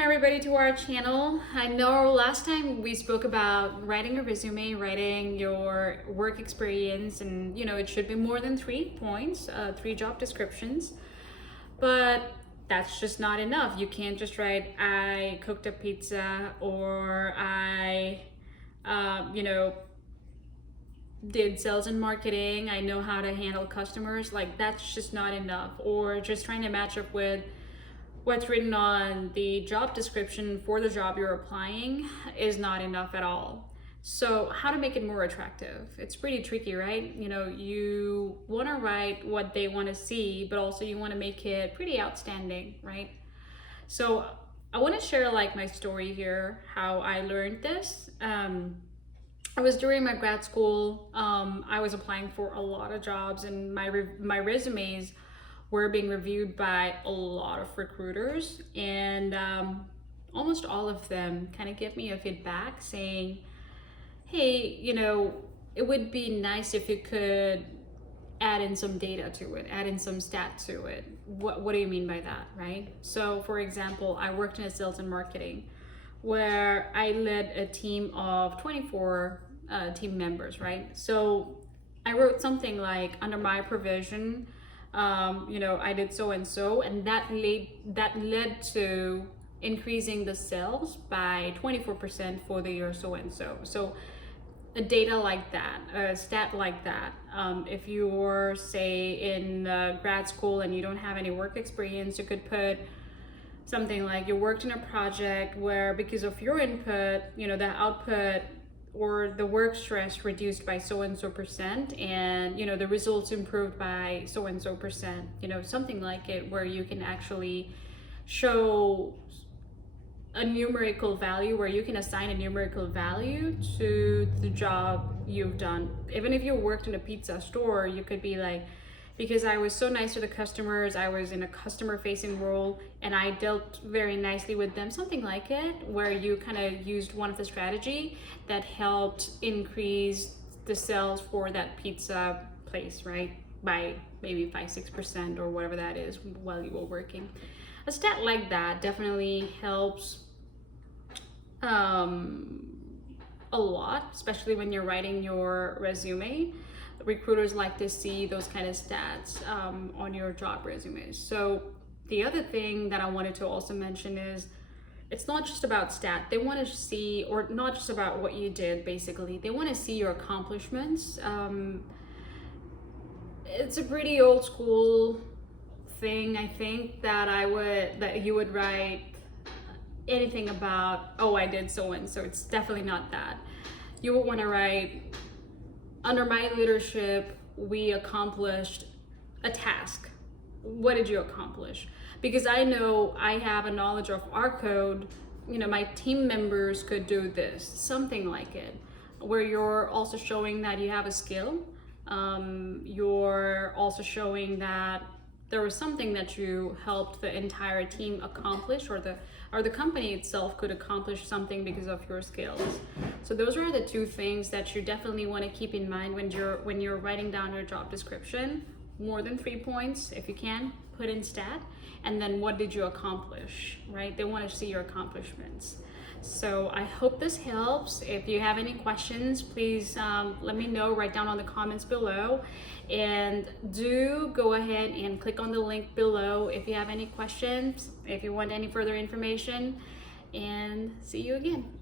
Welcome everybody to our channel. I know last time we spoke about writing a resume, writing your work experience, and it should be more than 3 points, 3 job descriptions. But that's just not enough. You can't just write, I cooked a pizza, or I, did sales and marketing. I know how to handle customers. Like, that's just not enough. Or just trying to match up with what's written on the job description for the job you're applying is not enough at all. So how to make it more attractive? It's pretty tricky, right? You want to write what they want to see, but also you want to make it pretty outstanding, right? So I want to share like my story here, how I learned this. I was during my grad school. I was applying for a lot of jobs, and my resumes were being reviewed by a lot of recruiters, and almost all of them kind of give me a feedback saying, hey, it would be nice if you could add in some data to it, add in some stat to it. What do you mean by that, right? So for example, I worked in sales and marketing where I led a team of 24 team members, right? So I wrote something like, under my provision, I did so and so, and that led to increasing the sales by 24% for the year so and so. So a data like that, a stat like that. If you're, say, in grad school and you don't have any work experience, you could put something like, you worked in a project where, because of your input, the output or the work stress reduced by so and so percent, and the results improved by so and so percent, something like it, where you can actually show a numerical value, where you can assign a numerical value to the job you've done. Even if you worked in a pizza store, you could be like, because I was so nice to the customers, I was in a customer facing role and I dealt very nicely with them, something like it, where you kind of used one of the strategy that helped increase the sales for that pizza place, right? By maybe 5-6% or whatever that is while you were working. A stat like that definitely helps a lot, especially when you're writing your resume. Recruiters like to see those kind of stats on your job resumes. So the other thing that I wanted to also mention is, it's not just about stat. They want to see, or not just about what you did, basically. They want to see your accomplishments. It's a pretty old school thing, I think, that you would write anything about, oh, I did so and so. It's definitely not that. You would want to write, under my leadership, we accomplished a task. What did you accomplish? Because I know I have a knowledge of our code, my team members could do this, something like it, where you're also showing that you have a skill. You're also showing that there was something that you helped the entire team accomplish, or the company itself could accomplish something because of your skills. So those are the 2 things that you definitely want to keep in mind when you're writing down your job description. More than 3 points, if you can, put in stat, and then what did you accomplish, right? They want to see your accomplishments. So I hope this helps. If you have any questions, please let me know, write down on the comments below, and do go ahead and click on the link below if you have any questions, if you want any further information, and see you again.